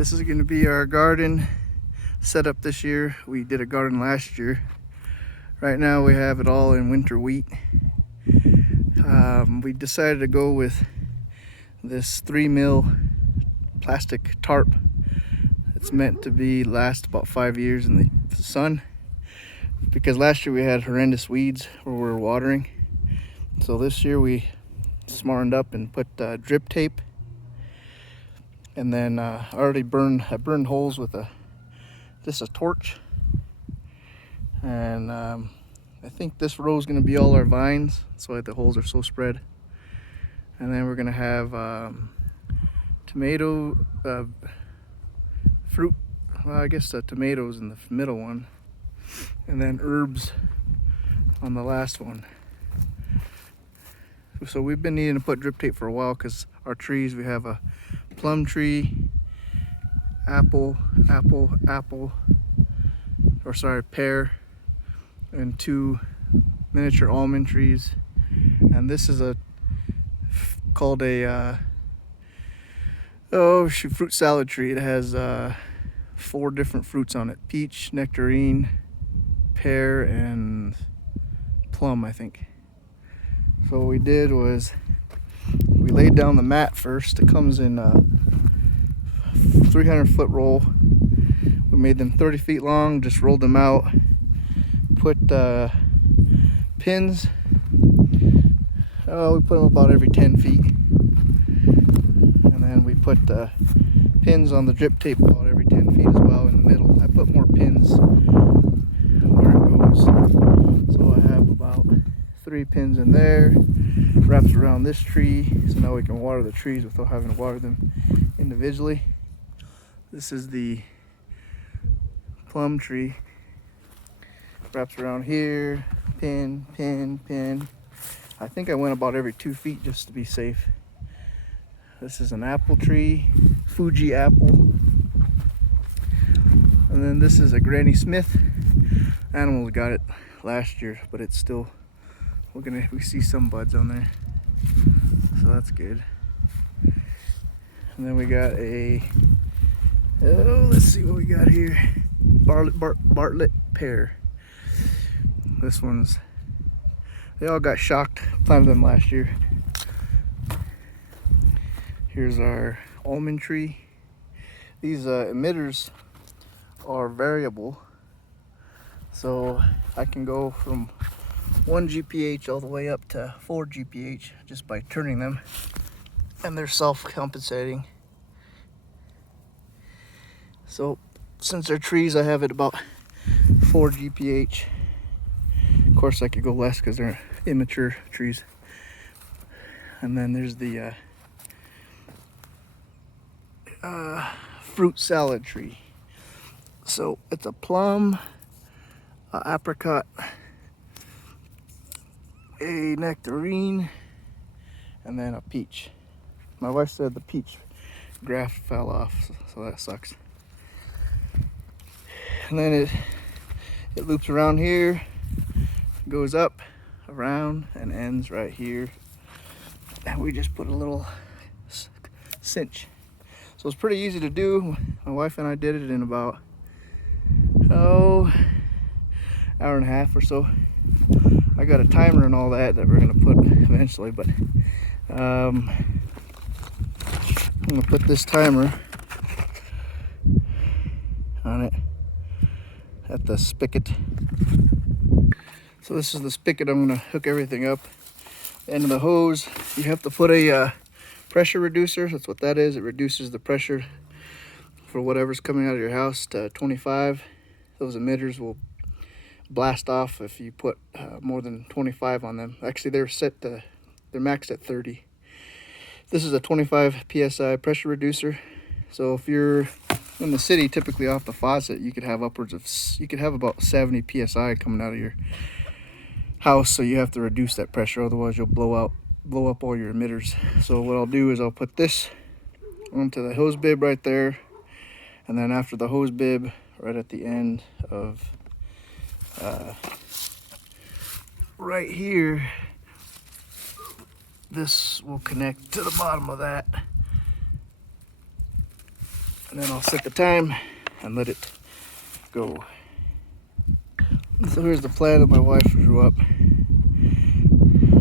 This is going to be our garden setup this year. We did a garden last year. Right now we have it all in winter wheat. We decided to go with this 3 mil plastic tarp. It's meant to be last about 5 years in the sun, because last year we had horrendous weeds where we were watering. So this year we smartened up and put drip tape, and then I burned holes with just a torch. And I think this row is going to be all our vines. That's why the holes are so spread. And then we're going to have tomato fruit. Well, I guess the tomatoes in the middle one, and then herbs on the last one. So we've been needing to put drip tape for a while because our trees, we have a plum tree, pear, and 2 miniature almond trees. And this is called a fruit salad tree. It has 4 different fruits on it: peach, nectarine, pear, and plum, I think. So what we did was we laid down the mat first. It comes in a 300-foot roll. We made them 30 feet long, just rolled them out, put pins. We put them about every 10 feet. And then we put pins on the drip tape about every 10 feet as well in the middle. I put more pins where it goes. So I have about 3 pins in there, wraps around this tree, so now we can water the trees without having to water them individually. This is the plum tree, wraps around here, pin. I think I went about every 2 feet just to be safe. This is an apple tree, Fuji apple. And then this is a Granny Smith. Animals got it last year, but it's still, we see some buds on there, so that's good. And then we got let's see what we got here. Bartlett pear. This one's, they all got shocked. Planted them last year. Here's our almond tree. These emitters are variable, so I can go from 1 GPH all the way up to 4 GPH just by turning them, and they're self-compensating. So since they're trees, I have it about 4 GPH. Of course I could go less because they're immature trees. And then there's the fruit salad tree. So it's a plum, apricot, a nectarine, and then a peach. My wife said the peach graft fell off, so that sucks. And then it loops around here, goes up, around, and ends right here. And we just put a little cinch. So it's pretty easy to do. My wife and I did it in about hour and a half or so. I got a timer and all that we're gonna put eventually, but I'm gonna put this timer on it at the spigot. So this is the spigot. I'm gonna hook everything up. The end of the hose, you have to put a pressure reducer. That's what that is. It reduces the pressure for whatever's coming out of your house to 25. Those emitters will blast off if you put more than 25 on them. Actually, they're maxed at 30. This is a 25 psi pressure reducer. So if you're in the city, typically off the faucet, you could have about 70 psi coming out of your house. So you have to reduce that pressure, otherwise you'll blow up all your emitters. So what I'll do is I'll put this onto the hose bib right there, and then after the hose bib, right at the end of right here, this will connect to the bottom of that. and then I'll set the time and let it go. So here's the plan that my wife drew up.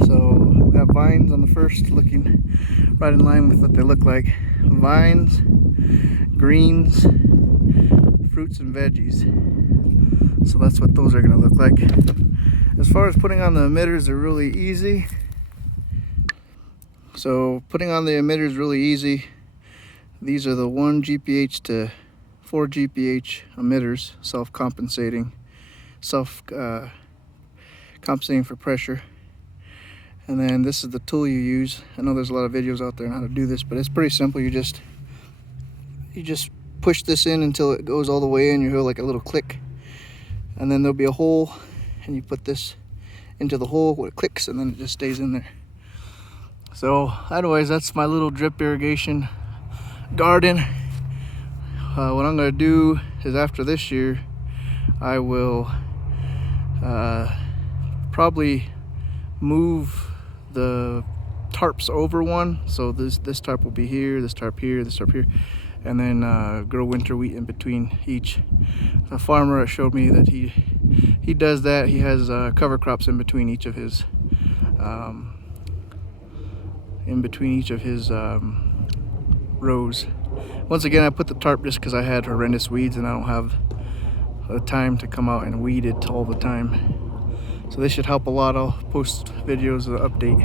So we got vines on the first, looking right in line with what they look like. Vines, greens, fruits and veggies. So that's what those are going to look like. As far as putting on the emitters, they're really easy. So putting on the emitters really easy. These are the 1 GPH to 4 GPH emitters, self-compensating for pressure. And then this is the tool you use. I know there's a lot of videos out there on how to do this, but it's pretty simple. You just push this in until it goes all the way in. You hear like a little click, and then there'll be a hole, and you put this into the hole where it clicks, and then it just stays in there. So anyways, that's my little drip irrigation garden. What I'm going to do is, after this year, I will probably move the tarps over one. So this tarp will be here, this tarp here, this tarp here, and then grow winter wheat in between each. A farmer showed me that he does that. He has cover crops in between each of his rows. Once again, I put the tarp just because I had horrendous weeds and I don't have the time to come out and weed it all the time. So this should help a lot. I'll post videos of the update.